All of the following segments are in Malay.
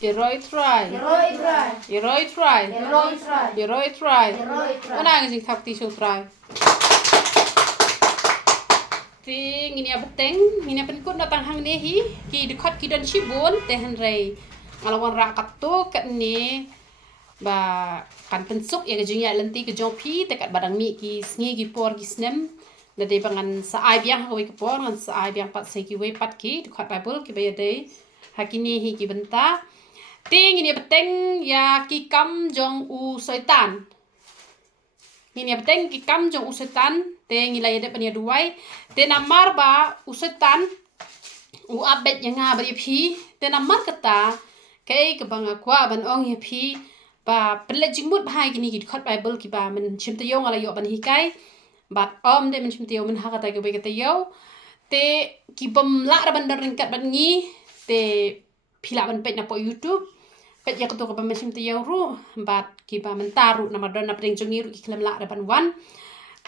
Iroi try. Una ngi thak ti so try. Ting ini abteng, ini penkut datang hang ne hi, ki dekat ki dan shibun tehen rei. Ngalawan rak katuk kat ni ba kan pensuk ya gejingya lenti ke jopi tekat badang mi ki sngi ki por ki snem. Nade bangan sa ai biang hawi ke por ngan sa ai biang pat sai ki we pat ki dekat bible ki bayar dei. Hakini hi ki benta. Ting ini beteng ya ki kam jong u soitan. Ini beteng ki kam jong u soitan te ngilai de pania duai te namar ba u soitan u abet yang nga bari phi te namar kata kai ke banga kwa ban ong ye phi ba ple jingmut bhai kini ki khot bible ki ba men chimte yong ala yo ban hi kai bat om de men chimte yo men ha kata ke be kata yo te ki bam la ra ban ringkat ban ngi te phila ban pet na po youtube pet ya ketu ke ban chimte yo ru bat ki ba men taru na madon na pring jongi ru ki klam la ra ban wan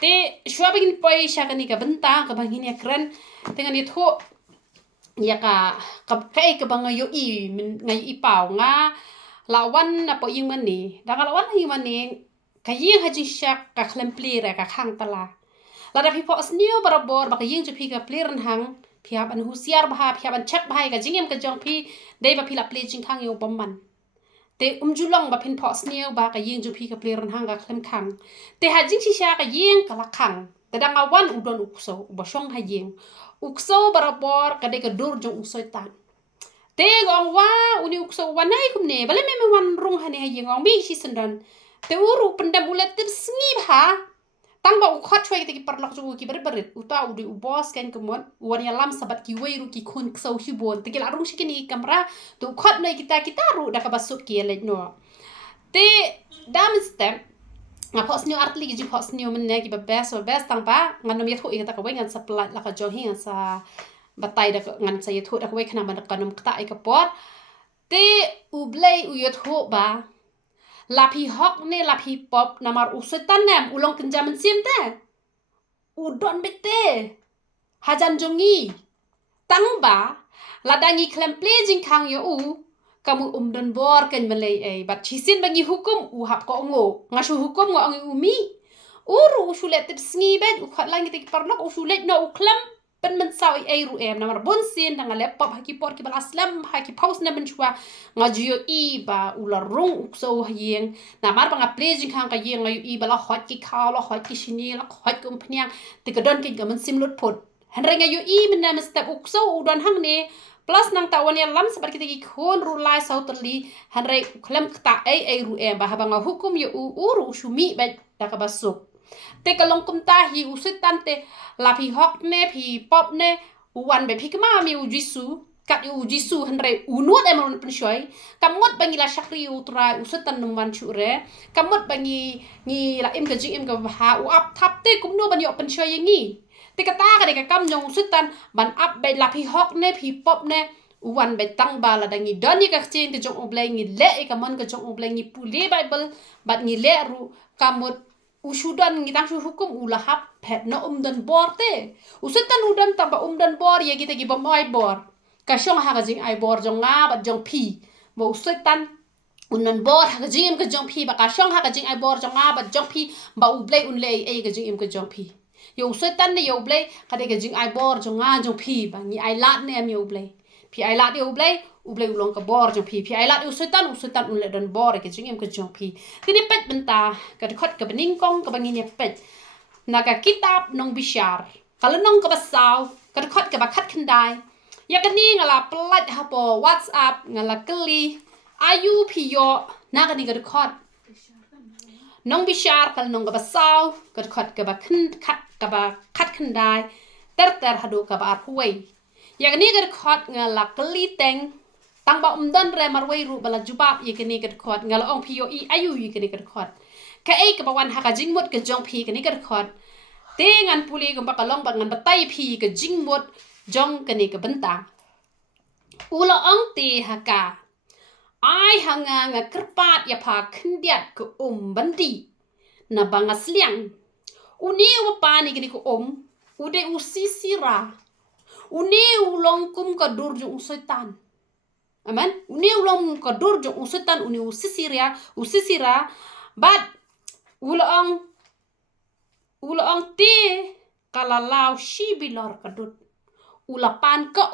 te shwa begin poi sha kani ka benta ka bangin ya kran tengan it ho ya ka kai ka banga yo i ngai i pau nga lawan na po ying mani da ka lawan hi mani ka ying ha ji sha ka klam pli ra ka khang tala la da pi po sniu barabor ba ka ying ju pi ka pli ran hang pi hab an husiar ba pi hab an chak ba ka jingem ka jong pi dei ba pi la pli jing khang yo bom man te julong ba pin po sniu ba ka ying ju pi ka pli ran hang ka klam khang te ha jing si sha ka ying ka la khang te da ngawan udon ukso ba shong ha ying ukso barabor ka de ka dur jong usoitan te gong wa uni ukso wanai kumne bale me wan rung ha ne ha ying ong bi si sendan te uru pendam ulet te sngi ba tang ba u khot chwe te ki parlok ju ki berit uta udi u boss kan kumon wan ya lam sabat ki wei ru ki khun kso hibon te ki la rung shi ni kamera tu khot nei kita ru da ka basut ki le no te dam step nga pos new artli ki pos new men ne ki ba best tang ba ngan no mi thu i ta ka wei ngan supply la ka jo hi sa batai da ngan sa ye thu da ka wei khana ban ka nom kta i ka por te u blai u ye thu ba lapi hok ne lapi pop namar usutan nem ulong kenjaman sim te udon bete hajan jongi tang ba ladangi klem plejing kang yo u kamu dan bor kan malay bat chisin bagi hukum u hap ko ngo ngasu hukum ngo ang umi uru usulet tip sngi bet u khat lang tik parlok usulet no uklam pen men saw ru namar bon sin dang laptop haki por ki bal aslam haki pause na ben chwa ngaju i ba ularung ukso yeng namar bang plejing kang ka yeng ngayu i bala hot ki khaw la hot ki shini la hot kum pnyang tikadon ki gaman simlut pot hanre ngayu i men nam step ukso udon hang ne plus nang tawan ya lam seperti kita ki khon rulai sautli hanre klam kta ru ba habang hukum yo uru shumi ba da ka basuk te kalong kum ta hi usitan te lapi hok ne pi pop ne wan be pi kama mi ujisu kat ujisu hanre unut emon pun shoy kamot bangi la shakri utra usitan numwan chure kamot bangi ni la im ka jing im ka ha u ap thap te kum no ban yo pen shoy ngi te kata ka de ka kam jong usitan ban up be lapi hok ne pi pop ne wan be tang bala dangi doni ka chen te jong oblay ngi le e ka mon ka jong oblay ngi puli bible bat ngi le ru kamot usudan ngi tang hukum ulahap pet no dan borte usitan udan tamba dan bor ye kita gi bom ai bor ka shong ha ga jing ai bor jong nga bat jong pi mo usitan unan bor ha ga jing ka jong pi ba ka shong ha ga jing ai bor jong nga bat jong pi ba ublay un le e ga jing im ka jong pi yo usitan ne yo ublay ka de ga jing ai bor jong nga jong pi ba ngi ai lat ne am yo ublay pi ai lat yo ublay ulong ka bor jong pi ai lat usitan un le don bor ke jing im ka jong pi tini pet benta ka khot ka bening kong ka bangin ya pet naga kitab nong bishar kalau nong ka basaw ka khot ka ba khat khandai ya ka ni ngala plat ha po whatsapp ngala kli ayu pi yo naga ni ka khot nong bishar kal nong ka basaw ka khot ka ba khat khandai ter hadu ka ba huai ya ka ni ka khot ngala kli teng tang ba dan re marwai ru bala jubab ye kini ka khot ngala ong pi yo i ayu ye kini ka khot ka ka bawan ha ka jingmut ka jong pi kini ka khot tengan puli ka bakalong bangan batai pi ka jingmut jong kini ka benta ula ong ti ha ka ai hanga nga kerpat ya pa khndiat ka bandi na banga sliang uni wa pa ni kini ko ude usisira uni ulong kum ka dur ju Soitan aman uni ulong kadur jong Soitan uni usisira bat ulaong ti kalalau shi bilor kadut ulapan ka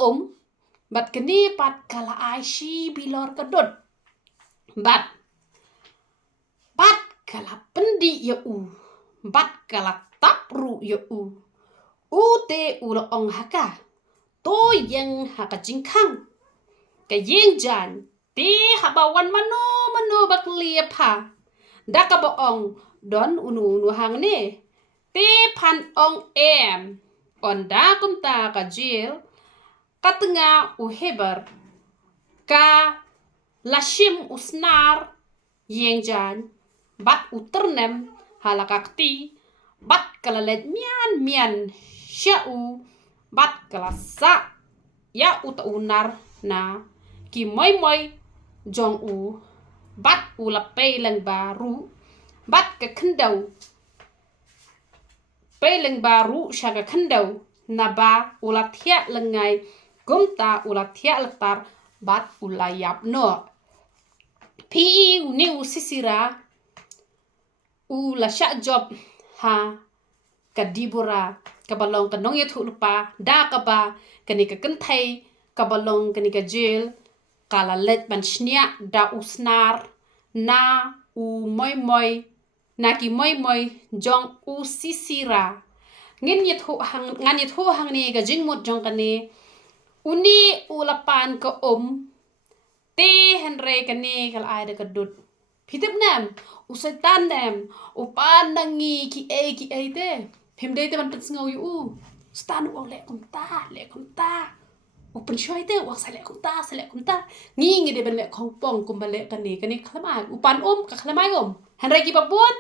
bat keni pat kala ai shi bilor kadut bat kala pendi ya bat kala tapru ya te ulaong haka to yang haka jingkang ka yeng jan te habawan mano bak liep ha da ka boong don unu hang ne te pan ong onda kumta ka jil katengah uheber ka lashim usnar yeng jan bat uternem halakakti bat kalalet mian syau bat kalasa ya uta unar na ki moi jong bat ulapay lang baru bat ka kendau peleng baru syaga kendau na ba ulatia lengai gumta ulatia letar bat ulayap no pi uni usisira lasyak job ha kadibura kabalong kanong yathu lupa da kaba kani ka kentai kabalong kani ka jil kala let ban shnia da usnar na moi na ki moi jong usisira ngin yathu hang ni ka jingmut jong kani uni ulapan ka te henre kani kal ai da kadut pitip nam Soitan nam upan nangi ki ai te himde te man petsngau yu stan u le kumta upen shoy te wak sale kumta ngi de ben le khongpong kumbale kani khlama upan ka khlamai henre ki babun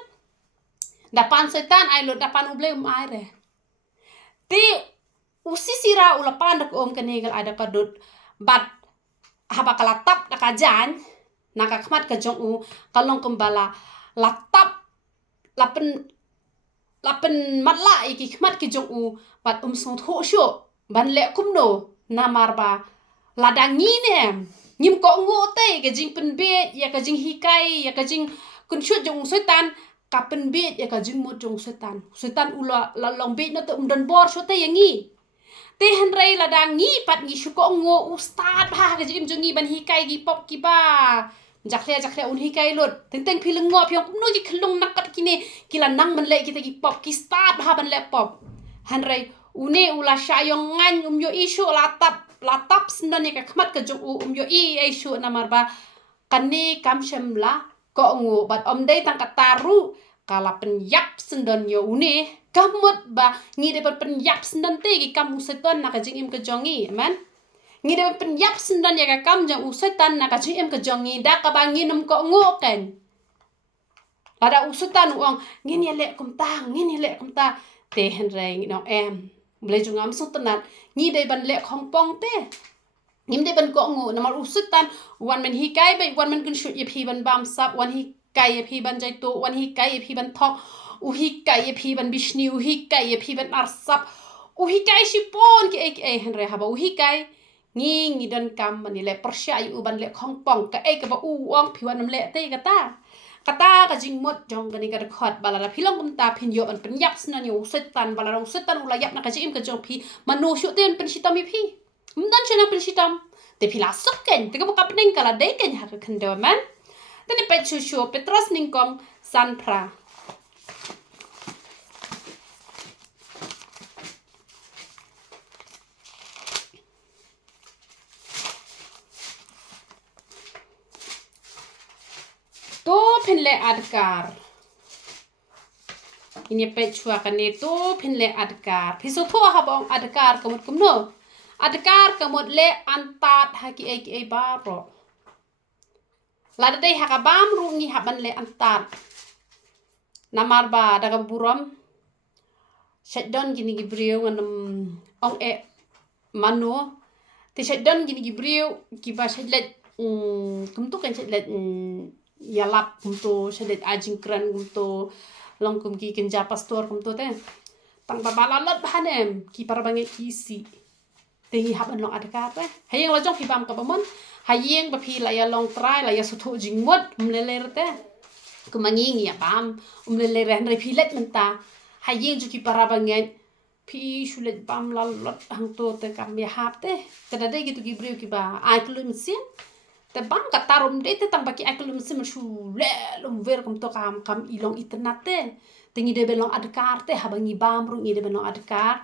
dapan Soitan ai lo dapan uble ai re te usisira ulapan dak kani kal ada kadut bat haba kalatap nakajan naka khmat ka jong kalong kembala latap lapen matla iki khmat ki jong bat song tho sho ban le kumno namar ba ladangi ne nyim ko ngo te ka jing pen be ya ka jing hikai ya ka jing kun shut jong Soitan ka pen be ya ka jing mo jong Soitan ula la long be no te don bor sho te yangi te henrei ladangi pat ngi shu ko ngo ustad ba ka jing jongi ban hikai gi pop ki ba jakle unhi kai lot teng phileng ngo pyong no ji khlong nakat kine kila nang man le kita ki pop ki start ha ban le pop hanrei une ula shayong ngan yo isu latap sendan ka khmat ka jong yo ai shu namar ba kani kam shemla ko ngo bat dei tang kataru kala penyap sendan yo une kamot ba ngi de penyap sendan te ki kam Soitan na ka jing im ka jongi man ngi de penyap sendan ya ka kam jang Soitan na ka jing im ka jongi da ka ba ngi nam ko ngo ken ada Soitan uang ngi le kumta te henrei ngi no boleh jungam sutenat ngi de ban le khongpong te ngim de ban ko ngo namar Soitan wan men hikai ba wan men kun shoot ye phi ban bam sap wan hikai ye phi ban jai to wan hikai ye phi ban thok hikai ye phi ban bishni hikai ye phi ban arsap hikai shipon ki ai henrei haba hikai ngi don kam man le persya yu ban le khongpong ka ka ba uang phi wan le te kata ka jing mot jong kani ka khot balala philong kumta phin yo an penyap sna ni Soitan balala Soitan ulayap na ka jim ka jong phi manu shu ten pen shitam phi mdan chena pen shitam te phila sokken te ka buka pening kala dei ken ha ka khndo man tani pe chu petros ningkom sanpra to phinle adkar ini pe chua kane to phinle adkar phiso tho ha bong adkar kamut kumno adkar kamut le antat ha ki ai ba ro la dei ha ka bam ru ngi ha ban le antat namar ba daga buram shutdown gini gibriu nganam ong mano te shutdown gini gibriu ki ba shadlet kumtu kan shadlet yalap kumto shadet ajing kran kumto long kum ki kenja pastor kumto te tang babalalat bahanem ki parbange kisi Thì học anh long adakar đấy hay là trong phi bam ka bamon hay ba phi la ya long try la ya suthu jingmot mlele rete kumangi ya bam mlele ren re phi let menta hay ju ki para bangen phi shulet bam la lot hang to te kam ya hap te kada de gitu ki breu ki ba ai klum sin te bam ka tarum de te tang ba ki ai klum sin shu le lum ver kum to kam ilong internet te tingi de belong adakar te habangi bam ru ngi de belong adakar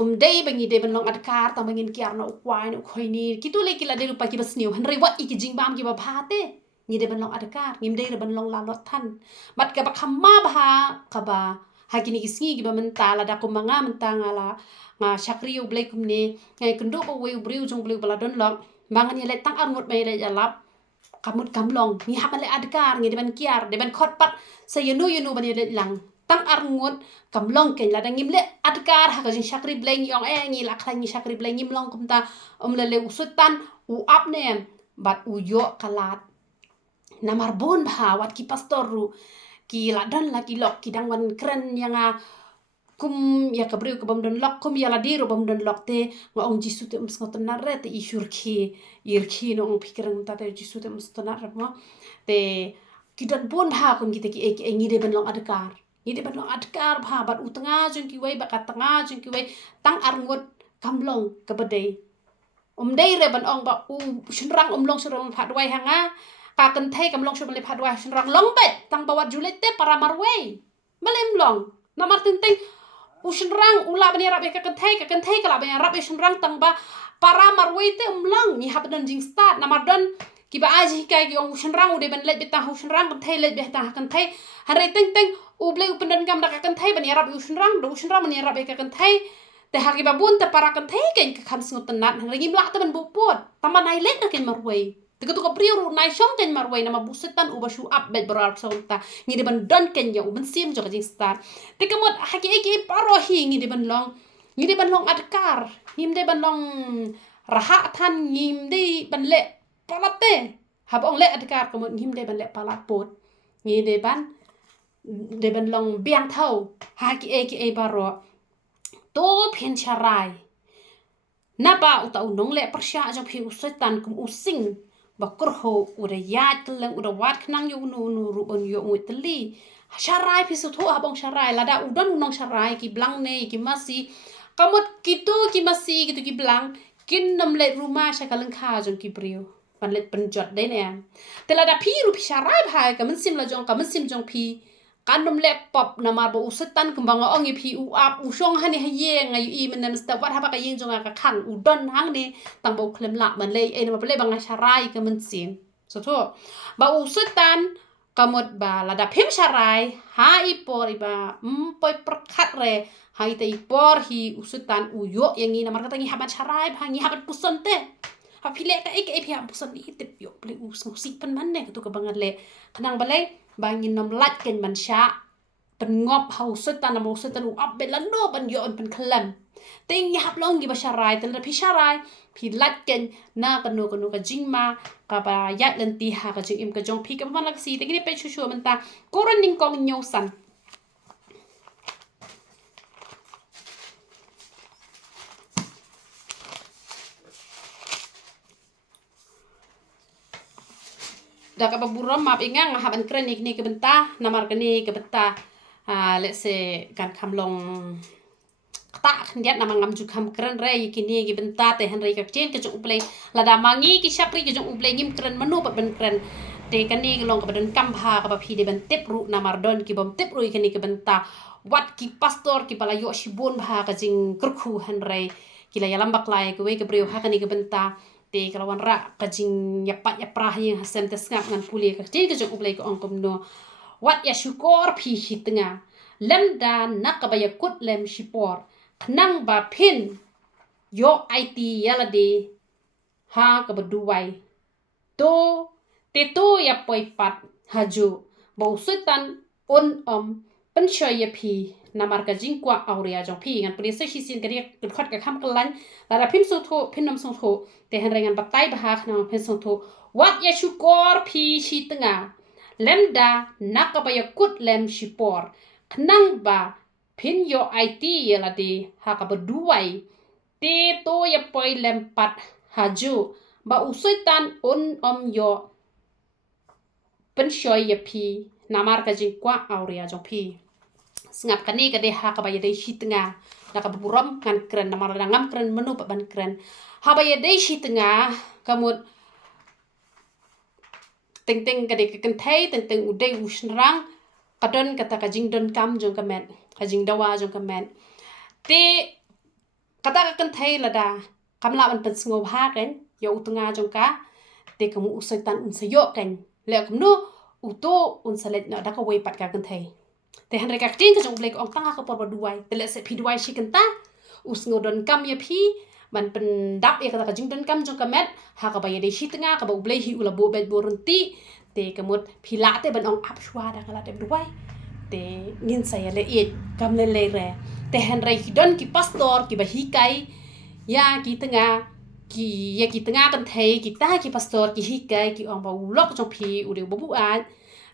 day bangi de ban long adkar ta bangin kiar na ukwai na khoi ni kitu le kila de lupa ki basniu han rewa iki jingbam ki ba phate ni de ban long adkar ngim de ban long la lot than mat ka ba khamma ba ka ba hakini isngi ki ba menta la da ko manga menta ngala nga shakri u blek kumne ngai kundo ba we briu jong blek bala don lok bangan ni le tang ar ngot mai le jalap kamut kamlong ni hakan le adkar ngi de ban kiar de ban khot pat sayenu ban le lang tang ar ngot kamlong ken la dangim le adkar ha ka jing shakri bleng yong ngi la khlan ni shakri bleng ngim long kumta le usutan u up ne bat u yo kalat namar bon ba wat ki pastor ru ki la dan la ki lok ki dangwan kren yang kum ya kabriu ka bam don lok kum ya la diru bam don lok te nga ong jisu te ngot na re te ishur ki ir ki no ong pikiran ta te jisu te na re mo te ki don bon ba kum ki te ki ngi de ban long adkar ni de ban long adkar ba bat utanga jung ki wei ba ka tanga jung ki wei tang ar ngot kamlong ka bade dei re ban ong ba u shinrang long shurong phat wai hanga ka kan thai kamlong shur le phat wai shinrang long bet tang bawat julete para marwei malem long namar tenteng ushinrang ula bani rab ka kan thai ka la bani rab shinrang tang ba para marwei te long ni hab dan jing start namar dan ki ba aji kai ki ong ushinrang u de ban le beta ushinrang kan thai le beta kan thai hare teng u ble u pendan gam da kan thai bani rab ushinrang do ushinrang bani rab ka kan thai te hagi babun te para kan thai ken ka kham sngot nat ringi blak te ban bu pot taman nai let na ken marwei te ko priu ru nai shom ken marwei na mabusetan u bashu up bet barar sonta ngi de ban don ken ya u ban sim jo jing start te kamot hagi eki paro hi ngi de ban long adkar him de ban long raha than ngim de ban le palate hab ong le adkar kamot him de ban le palat pot ngi de ban long biang thau hagi eki baro to phen charai na ba uta unong le persya jong phi Soitan kum using ba kurho ura yat kelang ura wat knang yu nu ru bon yu ngui teli charai phi su tho abong charai lada udon unong charai ki blang ne ki masi kamot kitu ki masi kitu ki blang kin nam le ruma sha kalang kha jong ki brio pan let pen jot de ne te lada phi ru phi charai bhai ka man sim la jong ka man sim jong phi kanum laptop na mar bo Soitan kumbang ong i phi u ap u shong hani haye ngai i man nam sta wat haba ka yeng jong ka khan u don hang ni tang bo klem la man le e na ba le bang sharai ka man sim so tho ba u Soitan kamot ba la da phim sharai ha i por i ba poi prakhat re ha i te i por hi u Soitan u yo yang ni na mar ka tangi haban sharai ba ngi haban puson te ha phile ka ek e phi am puson i te yo ple u so si pan man ne ka tu ka bangat le kanang ba le bangin nom lat ken man sha pen ngop hau Soitan na mo Soitan u up belan no ban yo pen klam ting yap long gi ba sharai tel phi sharai phi lat ken na kanu ka jingma ka ba yat len ti ha ka jing im ka jong phi ka man lak si te ni pe chu man ta koron ning kong nyo san da ka baburam map ingang haban krenik ni ke benta namar kani ke benta let's say kan kamlong ta khndiat na mangam ju kham kren re yikini ki benta te han re ka chen ke ju uplay la da mangi ki shapri ke ju uplay ngim kren manu pa ben kren te kani long ka badan kam pha ka ba phi de ben tep ru namar don ki bom tep ru kani ke benta wat ki pastor ki pala yo shibon pha ka jing kurkhu han re ki la yalam baklai ke we ke breu ha kani ke benta te kalawan ra ka jing yapat yaprah yang hasem te skap ngan puli ka chen ke ju uplay ko ongkom no wat ya syukor phi hitnga lemda nakabaya kut lem shipor nang ba pin yo IT yalade ha ka baduwai to te to ya poi pat haju bo Soitan on penshoy ya phi namar ka jingkwah auria jong phi ngan pri se hisin ka ri khot ka kham kalan la phin so tho phin nam so tho te han rengan batai ba khna phin so tho wat ya shukor phi shi tanga lemda nakabaya kut lem shipor nang ba pin yo IT yalade ha ka baduwai Te to ya poi lempat haju ba Soitan yo penshoy ya pi namar ka jingkwah auria jong pi sengap kani ka de ha ka ba ya de shi tengah na ka buram kan kren namar ngam kren menu ban kren ha ba ya de shi tengah kamut teng ka de ka thai teng udai usnrang kadon kata ka jing don kam jong ka men ka jing dawa jong ka men te kata ka thai lada kamla ban pen sngo ha kan yo utunga jong ka te kamu Soitan unsayo kan le kamnu uto unsalet na da ka wei pat ka thai te han reka ting ka jong blek ong tanga ka por duai te le se pi duai shi kan ta usngo don kam ya pi man pen dap ya kata ka jing don kam jong ka met ha ka ba ya de shi tanga ka ba blei hi ula bo bet borunti te kamut phila te ban ong ap shwa da kala te duai te ngin saya le it kam le re te han rei don ki pastor ki ba hi kai ya ki tanga ki tengah kan thei ki ta ki pastor ki hi kai ki ong ba ulok jong phi u de bu an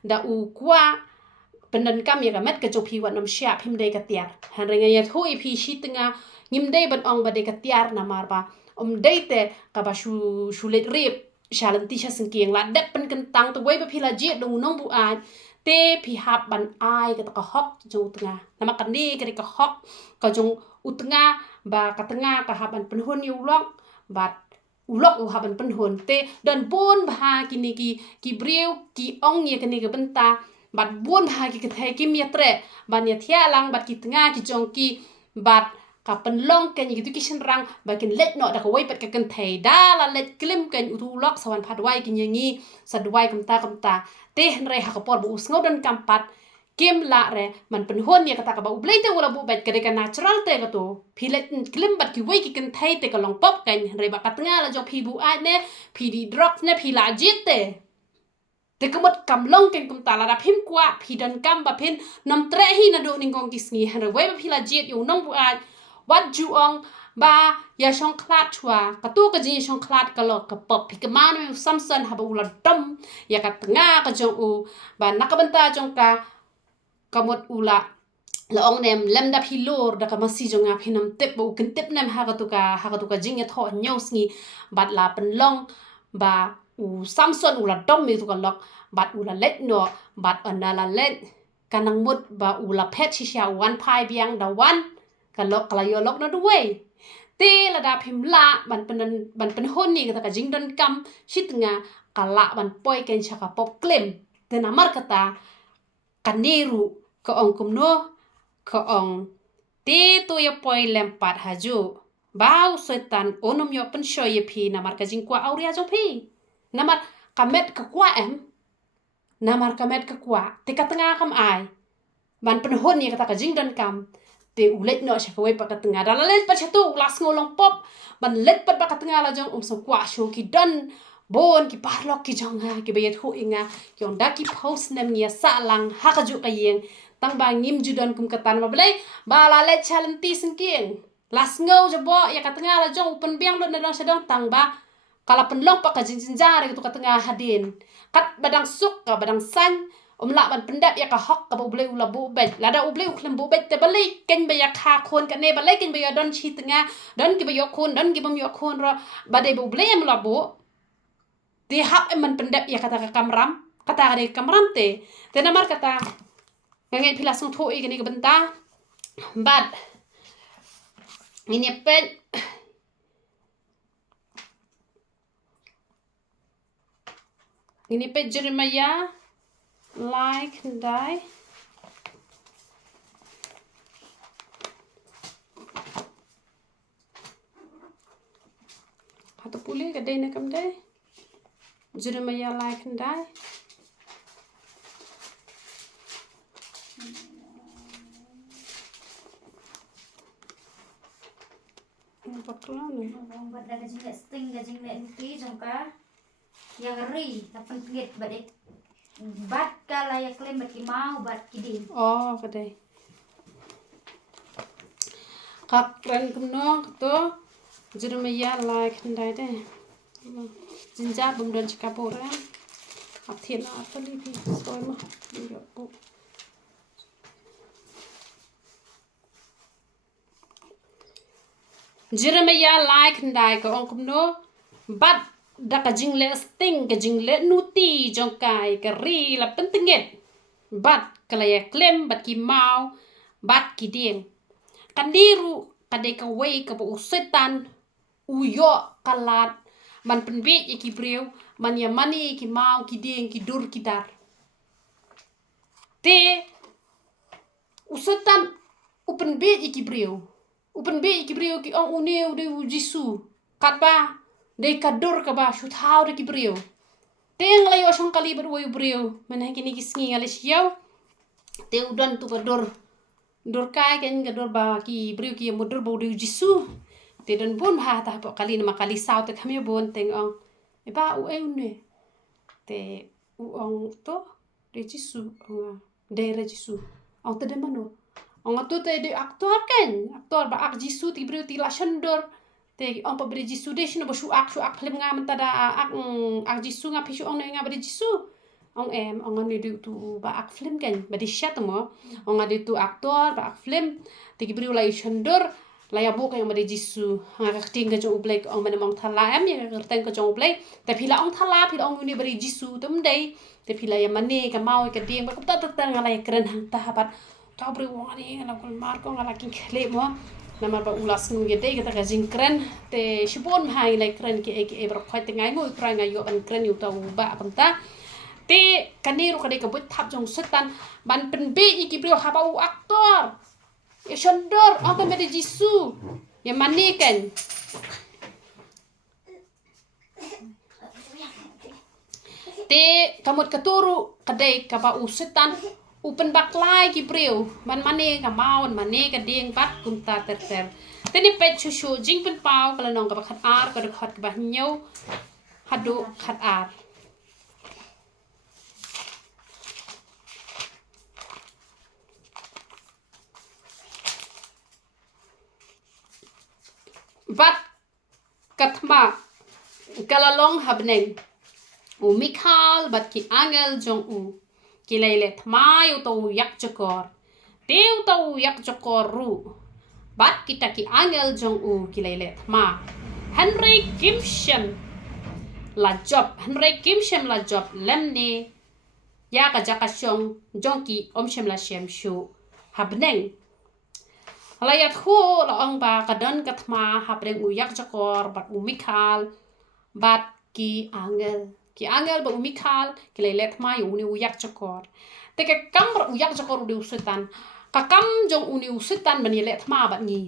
da u kwa penan kam ya met ka jong phi wa nam sha phim de ka tiar han re ya thui phi shi tengah ngim de ban ong ba de ka tiar na mar ba de te ka ba shu let rip shalan ti sha sing kieng la dep pen kan tang to wei ba phi la je dong nong bu an te phi hap ban ai ka ka hok jong tengah nama kan ni ka hok ka jong u tengah ba ka tengah ka hap ban penhun yu lok bat ulok u haban penhun te dan bon bha kini ki breu ki ong ye kini ke benta bat bon bha ki thai ki mi tre ban ya thia lang bat ki tengah ki jong ki bat ka penlong ken gitu ki rang ba kin let no da ka wei pat ka kan thai da la let klim ken u lok sawan phat wai ki nyi sa duai kam ta te hen re ha ka por bu usngau dan kampat kim la re man penhun ya kata ka ba ublei te wala bu bet ka de ka natural te ka to philet klim bat ki wei ki kan thai te ka long pop kan re ba ka tanga la jo phi bu a ne phi di drop ne phi la jit te ka mot kam long ken kum ta la da phim kwa phi dan kam ba phin nam tre hi na do ning kong ki sngi han re wei ba phi la jit yu nong bu a wat ju ong ba ya shong klat chua ka tu ka ji shong klat ka lo ka pop phi ka man me samson ha ba ula dam ya ka tanga ka jong u ba nakabanta jong ka kamot ula la ong nem lem da philor da ka masi jonga phinam tep bo kin tep nem ha ka tu ka jing ya tho nyos ngi bat la pen long ba u samson ula dom mi tu ka lok bat ula let no bat anala let kanang mut ba ula phet chi sha wan phai biang da wan ka lok kala yo lok na duwe te la da phim la ban pen hon ni ka jing don kam shit nga kala ban poi ken cha ka pop klem te na mar kata kaniru ka ong kumno ka ong te to ya poi lempat haju bau Soitan onom yo pen shoy ye phi namar ka jingkwah auria jong phi namar kamet ka kwa em namar kamet ka kwa te ka tengah kam ai ban pen hon ni kata ka jing don kam te ulet no sha kawai pa ka tengah dala let pa chatu ulas ngolong pop ban let pa ka tengah la jong so kwa sho ki don bon ki parlok ki jong ha ki bayet hu inga kyong da ki post nem nia sa lang ha ka ju ka yeng tang ba ngim ju don kum katan ma blai ba la let chalanti singking las ngau je bo ya ka tengah la jong pen biang don na dong sedang tang ba kala penlong pa ka jinjinjar tu ka tengah hadin kat badang suk ka badang san la ban pendap ya ka hok ka boleh ula bu bet lada ublei uklem bu bet te balai ken ba ya kha khon ka ne balai ken ba ya don chi tengah don ki ba yo khon don ki bam yo khon ro ba de bu blei em la bu ti hak man pendap ya kata ka kamram kata ka de kamram te namar kata ngai phila sung tho i ni ka benta bat ini pet ini pet Jeremiah like die hatu pulih ka dai na kam dai Jeremiah like die patlan ni buat dah gajing le sting gajing le ni jangka yang ri tapan plit bade bat kala ya klem bat ki mau bat ki din oh ka dai kakran kumno to Jeremiah like die dai jinja bum don chikapura athien atali phi soi ma yo bu Jeremiah like ndai ka ong kumno bat da ka jingle sting ka jingle nuti jong kai ka ri la pentinget bat kala ya klem bat ki mau bat ki ding kandiru kadai ka wei ka bu setan uyo kalat man penbe ki breu man ya mani ki mau ki ding ki dur ki dar te usetan upen be ki breu upen be ki breu ki ong uneu de jisu katba de kadur ka ba shut how de ki breu teng layo shong kali berwoy breu mana kini kisngi ngale siaw te udan tu kadur dur kai ken kadur ba ki breu ki modur bo de jisu te dan bon ha ta po kali na kali saw te kami bon teng ong e ba u e une te u ong to de jisu ong de re jisu ong te de mano ong tu te de aktor ken aktor ba ak jisu ti breu ti la shandor te ong pa bre jisu de shino ba shu ak klem nga man tada ak jisu nga pishu ong nga bre jisu ong ong ni du tu ba ak film ken ba di shat mo ong ade tu aktor ba ak film te ki breu la shandor la ya bu ka yang bre jisu nga ka ting ka jong blek ong man mong thala am ya ka teng ka jong blek te pila ong thala pila ong ni bre jisu tum dei te pila ya mane ka mau ka ding ba ku ta nga la ya kren hang ta hapat tau bre wong ani na kul mar ko ngala king khle mo nama ba ulas ngu ye dei ka jing kren te shibon hai lai kren ki e bro khoi te ngai ngoi krai ngai yo ban kren yu tau ba panta te kaniru ka dei ka but thap jong setan ban pen be iki brio ha ba u aktor e shondor ong ka me de jisu ye maniken te kamut katuru ka dei ka ba u setan upen baklai ki breu man mane ka maun mane ka ding bat kumta ter teni pet shushu jing pen pau kala nong ka khat ar ka khat ka ba nyau hadu khat ar bat katma kala long habneng u mikal bat ki angel jong u kilele thmai to yak chokor teu to yak chokor ru bat kita ki angel jong u kilele thma Henry Kimshem la job lemne ya ka jaka shong jongki omshem la shem shu habneng halayat hu la ong ba kadon kathma habneng u yak chokor bat u mikal bat ki angel ba umikal kilele thma yu ni uyak chokor te ka kam ra uyak chokor de usetan ka kam jong uni usetan ban yele thma bat ngi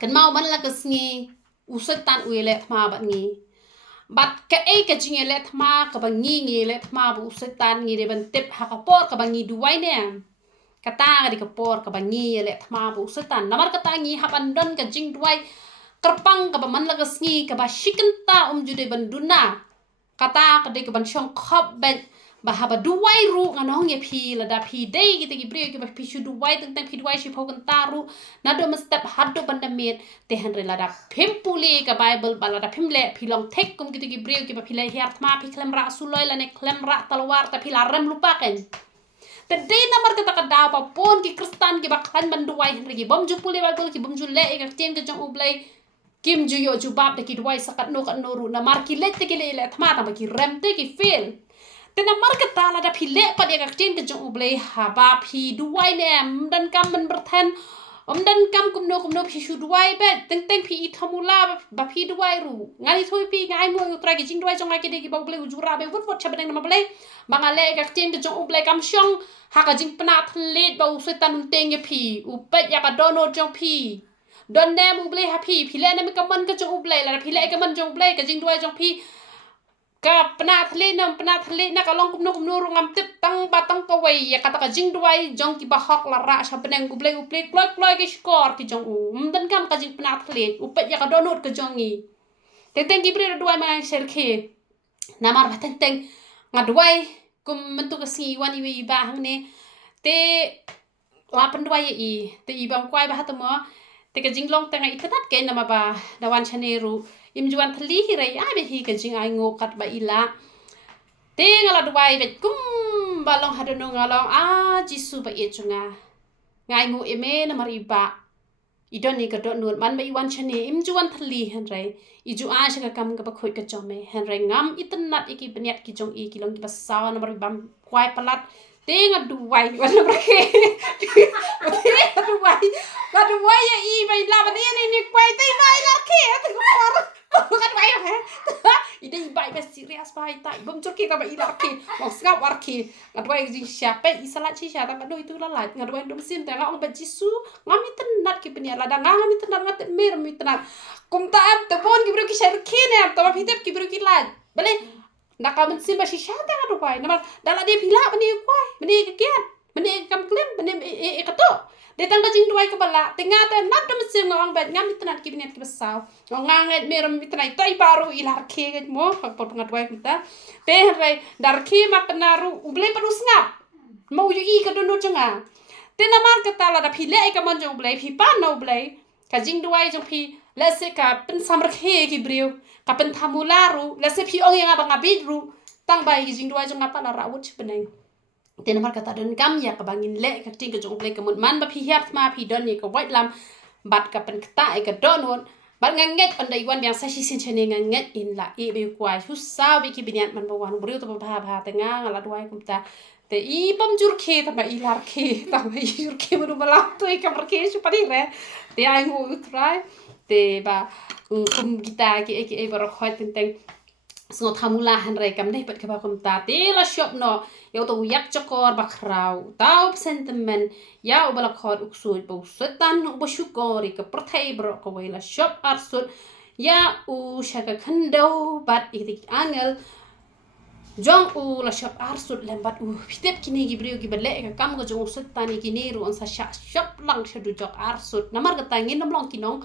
kan mau ban la kasngi usetan u yele thma bat ngi bat ka e ka jing yele thma ka ban ngi yele thma bu usetan ngi de ban tip ha ka por ka ban ngi duwai ne kata di ka por ka ban ngi yele thma bu usetan namar kata ngi ha ban don ka jing duwai kerpang ka ba man la kasngi ka ba shikenta jude ban duna kata kadai ke ban shong khop ben bahaba duwai ru nganong ye phi la da phi dei ki bre ki ba phi shu duwai teng phi duwai shi phokan taru na do step haddo banda met te hanre la da phim puli ka bible bala da phim le phi long thek kum ki bre ki ba phi le hiar thma phi klem ra suloi la ne klem ra talwar ta phi la rem lupa ken te dei namar ka da pa pon ki kristan ki ba khan ban duwai hanre ki bom ju puli bible ki bom ju le ka tien ka jong ublai kim ju yo ju bab de ki duwai sakat no ru na mar ki let te ki le thma ta ki rem te ki feel te na mar ka ta la da phi le pa de ka tin ka jong ublei ha ba phi duwai ne dan kam man berthan dan kam kum no phi shu duwai be teng phi thamula ba phi duwai ru ngai thoi pi ngai mo tra ki jing duwai jong ai ki de ki ba ublei ju ra be wot chabeng na blei mangale ka tin ka jong ublei kam shong ha ka jing pna thlet ba u setan teng ye phi u pet ya ka dono jong phi don ne mu ble ha phi le na mi kaman ka jong ble la phi le ka man jong ble ka jing duai jong phi ka pna thle na ka long kum no ru ngam tip tang ba tang ka wei ya ka ta ka jing duai jong ki ba hok la ra sha peneng ble kloi ki skor ki jong dan kam ka jing pna thle u pe ya ka donot ka jong ni teng ki bre duai ma ser khe na mar ba teng nga duai kum mentu ka si wani wi ba hang ne te la pen duai i te i bang kwai ba ha ta mo te ka jinglong tanga itatat ke nama ba dawan chaneru imjuan thli hi rai ai be hi ka jing ai ngo kat ba ila te ngala duai be kum balong hadono ngalong jisu ba e chunga ngai ngo eme na mari ba idon ni ka dot nun man ba iwan chane im juan thali henry iju a sha ka kam ka ba khoi ka chome henry ngam itnat iki beniat ki jong i ki long ki basaw na bam kwai palat tenga duwai wala brake duwai ya i bai la ba ni kwai tai bai la ke ta ko kan bai ha ide bai ba serious bai tai bum chok ki ka ba i la ke mong skap war ke ngadwai jing sha pe i salat chi sha ta ngadoi tu la ngadwai dum sim ta ngam ba jisu ngam itnat ki beniat la da ngam itnat ngat mer mi itnat kum ta am ta bon ki bro ki shar ki ne am ta ba hitep ki bro ki la bale nakaman sim ba si sha ta ngadwai na dala dia pila bani kwai bani ke kiat bani kam klem bani e ka to de tangga jing duai ka bala tengah ta nat dum sim ngam ba ngam itnat ki beniat ki basaw nganget mer mi itnat tai baru ilar ke mo pot ngadwai kita te rai dar ki ma penaru uble perus ngap mau yu i ka dono changa te na mar ka tala da phile ka mon jong blai phi pa no blai ka jing duai jong phi la se ka pen samar khe ki brio ka pen thamularu la se phi ong yang abang abidru tang bai ki jing duai jong apa la rawut benai te na mar ka ta don kam ya ka bangin le ka ting ka jong blai ka mon man ba phi hiat ma phi don ni ka wait lam bat ka pen kta e ka donon bat nganget on dai wan yang sa si sin chene nganget in la e be kwai hu sa be ki biniat man ba wan brio to ba te nga la duai kum ta te i pom jur ke ta ba i lar ke ta ba i jur ke baru bala to i kamar ke su pari re te ai ngo utrai te ba kum kita ke e baru khoi teng sngo thamula han re kam dei pat ka ba kum ta te la shop no yo to yak chokor ba khrau tau sentiment ya u bala khot uksui bo setan u shukori ka perthai bro ko la shop arsut ya u shaka khando bat itik angel jong u la shop arsut lembat u pitep kini gibrio gibale ka kam ga jong setan kini ru on sa shop lang shadu jok arsut namar ga tangin nam long kinong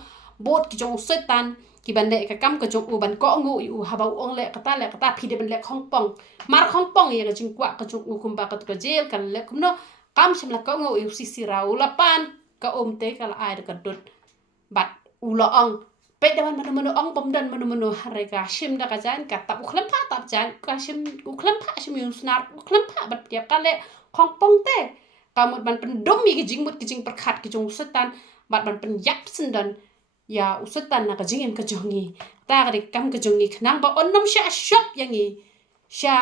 bot ki jong setan ki bande ka kam ka jong u ban ko ngu u haba ong le kata phide ban le khongpong mar khongpong ye ga jingkwah ka jong u kumba ka to jel kan le kumno kam shimla ko ngu u sisira u la pan ka te ka la ai ka dot bat u la ong pe daman manu ong bom dan manu hare ka shim da ka jan ka ta u khlam pha ta jan ka shim u khlam pha shim yu snar u khlam pha bat ya ka le khongpong te kamut ban pen dom mi ki jing mut ki jing perkhat ki jong setan bat ban pen yap sendan ya usetan na ka jingin ka jongi ta ka kam ka jongi khnang ba onnom sha shop yangi sha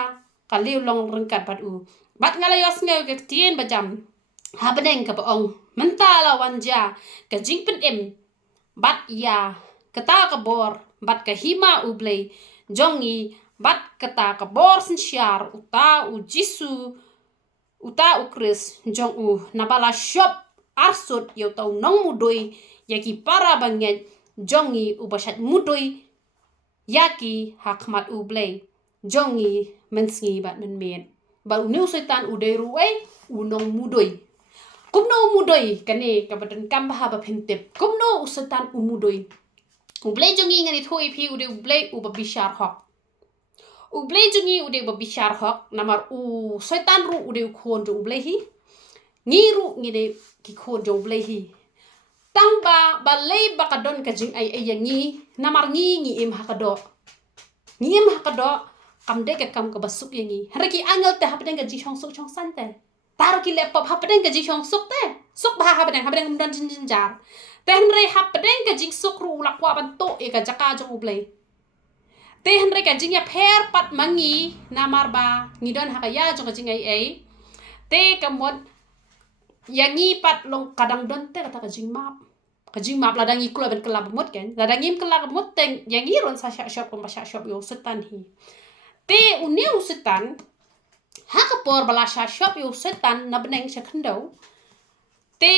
ka liu long rengkat bat u bat ngala yos ngel ke tien ba jam ha beneng ka ba ong menta la wanja ka jing pen em bat ya kata ka bor bat ka hima u blai jongi bat kata ka bor sin syar uta u jisu uta u kris jong u na bala shop arsut yo tau nong mudoi yaki para banget jongi ubashat mudoi yaki hakmat ublay jongi menski bat men ba new Soitan udai ruai unong mudoi kumno mudoi kane kabadan kambah ba phentep kumno Soitan umudoi ublay jongi ngani thoi phi udai ublay ubabishar hok ublay jongi udai babishar hok namar u Soitan ru udai khon jo ublay hi ngiru ngide ki khon jo ublay hi tang ba lei bakadon ka jing ai yangi namar ngi im hakado ngim hakado kam de ka kam ka basuk yangi haraki angel te hapden ka jing suk chong san te tar ki laptop hapden ka jing suk te suk ba hapden kam don jin jar te henre hapden ka jing suk ru la kwa ban to e ka jaka jong ublei te henre ka jing ya pher pat mangi namar ba ngi don hakaya jong ka jing ai te kamot yangi pat long kadang don te kata kajing map ladang ikul ben kelab mut kan ladang im kelab mut teng yangi ron sa shop ko masya shop yo setan hi te uniu setan ha ka por bala sha shop yo setan na beneng sha khando te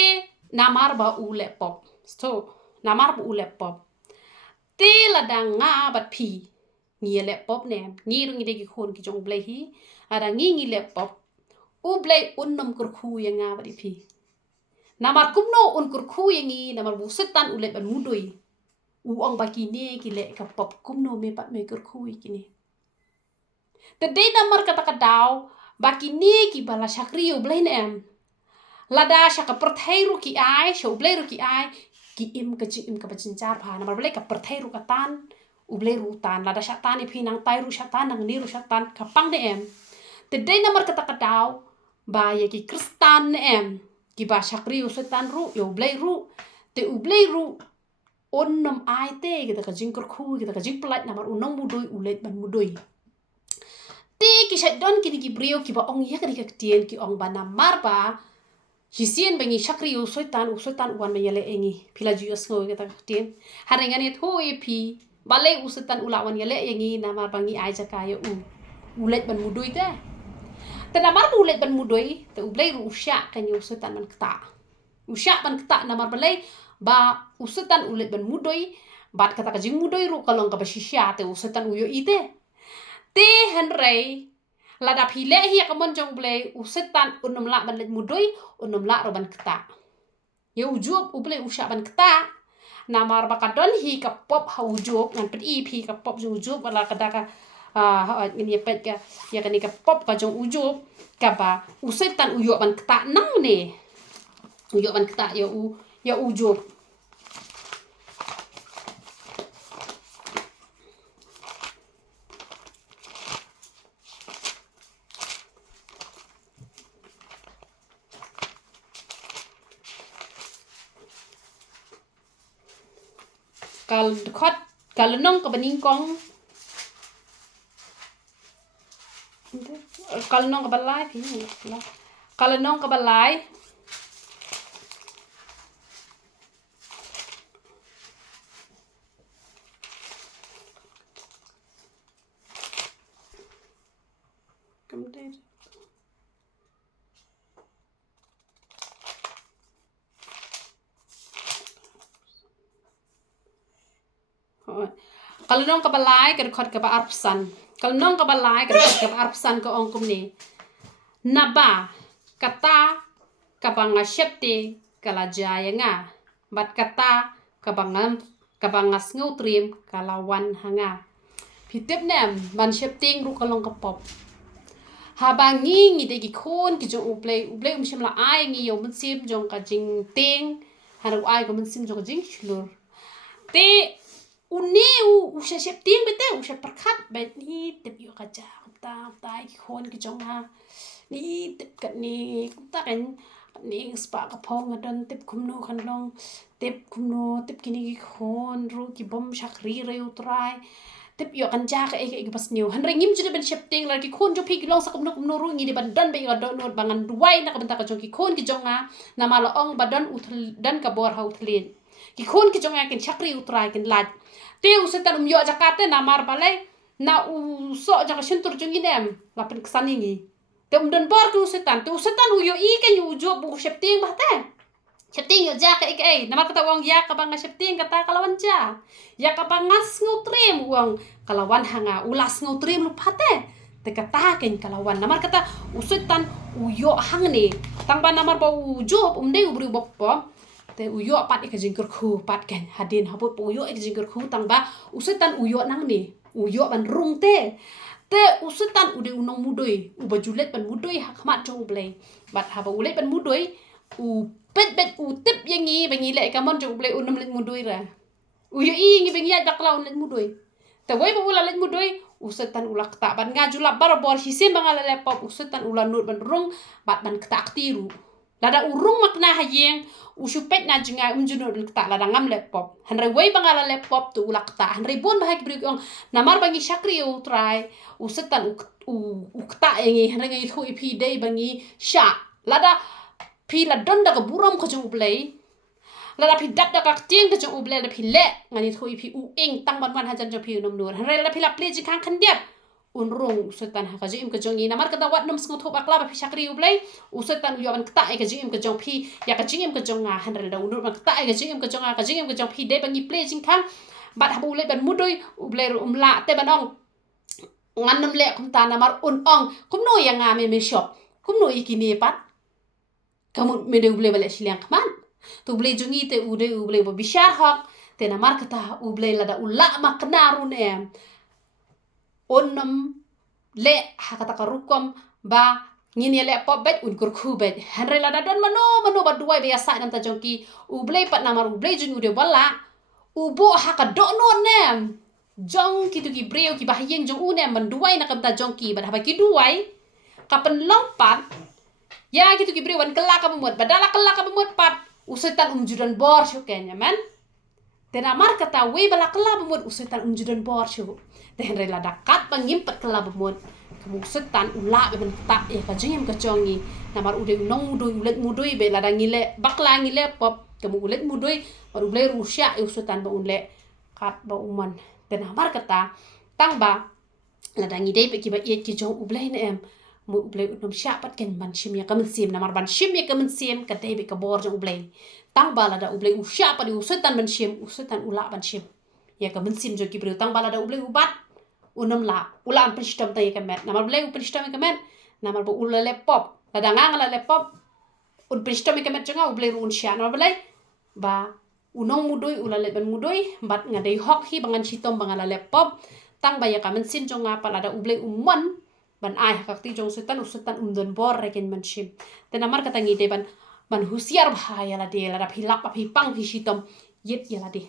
namar ba u laptop so namar ba u laptop te ladang nga bat phi ngi laptop ne ngi ring de ki khon ki jong blai hi ada ngi laptop u blai unnom kur khu yanga ba di phi namar kumno un kur khu yangi namar bu setan ulet ban mudoi u ong baki ne ki le ka pop kumno me pat me kur khu kini te de namar kata ka daw baki ne ki bala shakri u blai em lada shaka perthai ru ki ai sho blai ru ki ai ki im ka bachin char pha namar blai ka perthai ru ka tan u blai ru tan lada sha tan ni phi nang tai ru sha tan nang ni ru sha tan ka pang de em te de namar kata ka daw ba ye ki kristan em ki ba shakri u Soitan ru yo blai ru te ublay ru onnom ai te kita ka jingkor khu kita ka jingplat namar unong mudoi ulet ban mudoi te ki shadon ki ki brio ki ba ong ya ka tien ki ong ba namar ba hisien bangi shakri Soitan uan mayale engi pila juyos ngo kita tien harengan et hoi pi balai Soitan ulawan yale engi namar bangi ai jakaya ulet ban mudoi te namar ulet ban mudoi te ublay ru usya kan Soitan man kta usya ban kta namar balai ba Soitan ulet ban mudoi bat kata ka jing mudoi ru kalong ka basisya te Soitan uyo ite te hanrei lada phile hi akamon jong blay Soitan unum la ban let mudoi unum la ro ban kta ye ujub ublay usya ban kta namar bakadon hi ka pop ha ujub ngan pet ip ka pop jong ujub wala kadaka ngin pet ka ya kan ka pop ka jong ujub ka ba Soitan uyo ban kta nang ne uyo ban kta ya ujub kalau nong ka baningkong kalau nong ka balai kalau nong ka balai kalau nong kabalai kan khot ka ba arpsan kalau nong kabalai kan khot ka ba arpsan ko ong kumni naba kata ka ba ngashepte kala jaya nga bat kata ka ba ngas ngutrim kala wan hanga pitep nem ban shepting ru kalong ka pop habangi ngi de ki khon ki jong ublay shimla ai ngi yo mun sim jong ka jing ting haru ai ko mun sim jong jing shlur te usha shepting bete usha perkat bet ni tep yo ka ja ta ki khon ki jong ha ni tep kat ni ta kan ni spa ka phong adon tep kumno kan long tep kumno tep kini ki khon ru ki bom shakri re utrai tep yo kan ja ka e pas new han ringim jude ben shepting la ki khon jo phi ki long sa kumno ru ngi de ban dan be ga don bangan duai na ka benta ka jong ki khon ki jong ha na mala ong badan uthal dan ka bor ha uthlin ki khon ki jong ha kin shakri utrai kin laj te Soitan yo jakate namar balai na so jaka shintur jong inem la pen ksaningi te don bor ku Soitan uyo I kan yu jo bu shepting bahte shepting yo jaka ik namar kata wong ya ka bang shepting kata kalawan ja ya ka bangas ngutrim wong kalawan hanga ulas ngutrim lu phate te kata ken kalawan namar kata Soitan uyo hang ni tang ba namar ba ujo umde ubri boppo te uyo pat ik jingker khu pat ken hadin habut uyo ik jingker khu tang ba Soitan uyo nang ni uyo ban rung te Soitan ude unong mudoi u bajulet ban mudoi hak mat jong blay bat haba ulet ban mudoi u bet u tip yangi bangi le kamon jong blay unam let mudoi ra uyo I ngi bangi dak laun let mudoi te wai ba ula let mudoi Soitan ulak ta ban ngajula barbor hisim bangala lepop Soitan ula nur ban rung bat ban kta tiru lada urung makna hayeng usupet na jenga unjunur kta lada ngam laptop hanre wei bangala laptop tu ulak ta hanre bon bahak briong namar bangi shakri utrai Soitan ukta engi hanre ngi thu ipi dei bangi sha lada pi la don da buram ko jung play lada pi dak da ka ting da jung uble la pi le ngani thu ipi u eng tang ban hajan jo pi nom nur hanre la pi la play ji khang khan diap unrung Soitan ha ka jim ka jong ina mar ka dawat nom sngo thop akla ba fi shakri ublai Soitan yo ban kta e ka jim ka jong phi ya ka jim ka jong nga han da unur ban kta e ka jim ka jong nga ka jim ka jong phi de bangi play jing khang bat ha bu le ban mudoi ublai ru umla te ban ong ngan nam le kum ta na mar un ong kum no ya nga me shop kum no ikini pat kamu me de ublai bale shiliang kman tu ublai jongi te ublai bo bishar hok te na mar kata ublai la da ulla makna ru ne onam le hakata karukom ba ngini le pop bet un kurku bet hanre la don mano ba duai biasa nam ta jongki ublei pat namar ublei jun ude bala ubo haka dono nem jong kitu ki breu ki bahyeng jong unem man duai na kam ta jongki ba haba ki duai kapen lompat ya kitu ki breu wan kala ka memut badala kala ka memut pat Soitan judan bor shu kenya man. Dan amar kata we bala kelab mun Soitan judan bor shu. Dan rela dakat pangimpat kelab mun. Kamu Soitan ula ben tak ya kajing ka jongi. Namar ude nong mudui ulet mudui be ladang ngile bakla ngile pop. Kamu ulet mudui baru ble rusya Soitan ba unle kat ba uman. Dan amar kata tang ba ladang ide pe kiba iet ki jong ublay na em mu ublay utnom syapat ken ban shim ya kamen sim namar ban shim ya kamen sim ka debe ka bor jong ublay tang bala da ublay usyapat di Soitan ban shim Soitan ula ban shim ya kamen sim jo kibreu tang bala da ublay ubat unam la ula an penstam tay kamet namar ublay penstam kamet namar bo ula lepop ladang ngala lepop un penstam kamet jonga ublay un sya namar ublay ba unong mudoi ula le ban mudoi bat ngadai hok hi bangan sitom bangala lepop tang baya kamen sim jong apa lada ublay umman ban ai hakti jong Soitan undon bor reken man shim ten amar kata ngide ban husiar bahaya la de la philap api pang sitom yet ya la de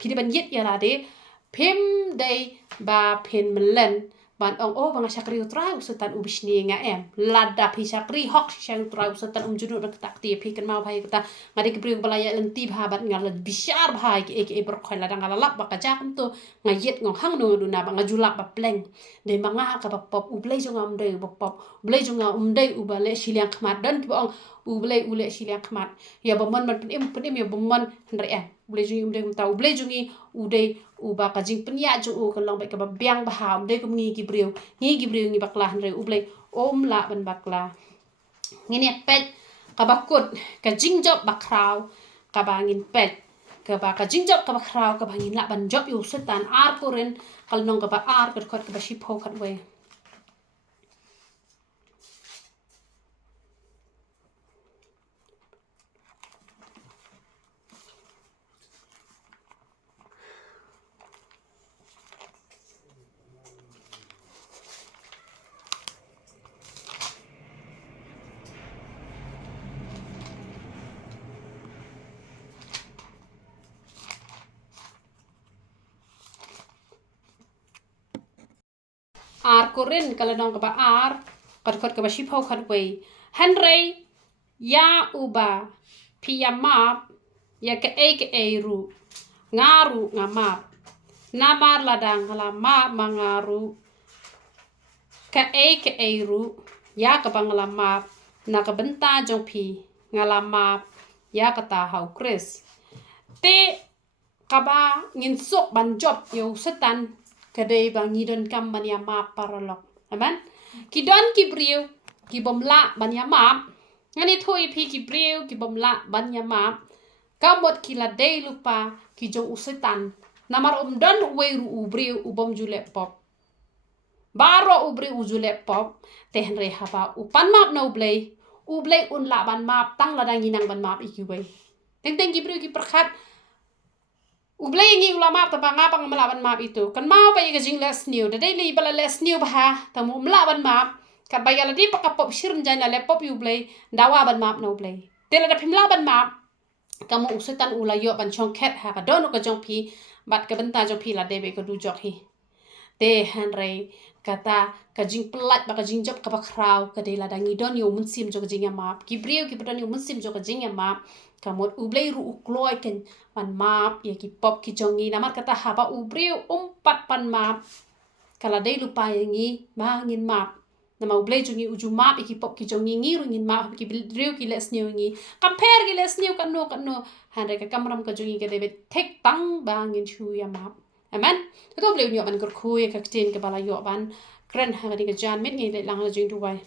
phide ban yet ya la de pem dei ba pen melen ban ong bang syakri utra Soitan ubisni nga em lada phi syakri hok syang utra Soitan judu dak takti phi kan mau bhai kata ngade kebriu balaya lenti bhabat ngal bisyar bhai ke berkhoi lada ngalalap bakaja tu ngayet ngong hang no duna ba ngajulap ba pleng de manga ka pop ublay jonga umdei pop ublay jonga umdei ubale siliang khmat dan bong ublay ule siliang khmat ya bomon man pen ya bomon ndre em ublay jongi umdei umta ublay jongi udei uba ka jing penya jo kan long ba ka biang ba ha umdei kum ngi gibriu ngi bakla ndre ublay la ban bakla ngini pet ka bakut ka jing job bakraw ka bangin pet ka ba ka jingjok ka ba kraw ka bangin la ban job Soitan ar koren kal nong ka ba ar ka khot ka ba shipho khat we ar koren kal nong ka ba ar ka khot ka ba shipho khat we hanrei ya uba piyama ya ke ru ngaru ngamap namar ladang lama mangaru ka ru ya ka banglamap na ka benta jong pi ngalamap ya kata hau kris te kaba ngin sok ban job yo Soitan kadai bang ngidon kam ban ya map paralok aman kidon kibriu kibomla ban ya map ngani thoi pi kibriu kibomla ban ya map kamot kila dei lupa ki jong Soitan namar don weru ubriu ubom jule pop baro ubri ujule pop tehen re haba upan map na ublay unla ban map tang ladang inang ban map ikiway teng gibriu ki perkhat ublay ngi ula map taba ngapang melaban map itu kan mau pa yiga jing les new da dei li bala les new bah tamu melaban map kat bayala di pakapop shirn jana le pop ublay dawa ban map na ublay tela da pimla ban map kamu Soitan ula yo ban chong ket ha ka dono ka jong pi bat ka benta jong pi la debe ka du jok hi te hanrei kata ka jing pelat ba ka jing job ka ba kraw ka de la dangi don yo mun sim jo ka jing ya map ki brio ki pedon yo mun sim jo ka jing ya map kamot ublay ru ukloi ken pan map ya ki pop ki jongi namar kata haba ubrio umpat pan map kala dei lupa yangi mangin map nama ublay jongi uju map ki pop ki jongi ngi ru ngin map ki brio ki les new ngi compare ki les new kan no hanre ka kamram ka jongi ka debe tek tang bangin chu ya map amen to ublay nyo ban kur khuy ka tin ka bala yo ban kren ha ka jan mit ngi le lang la jing tu wai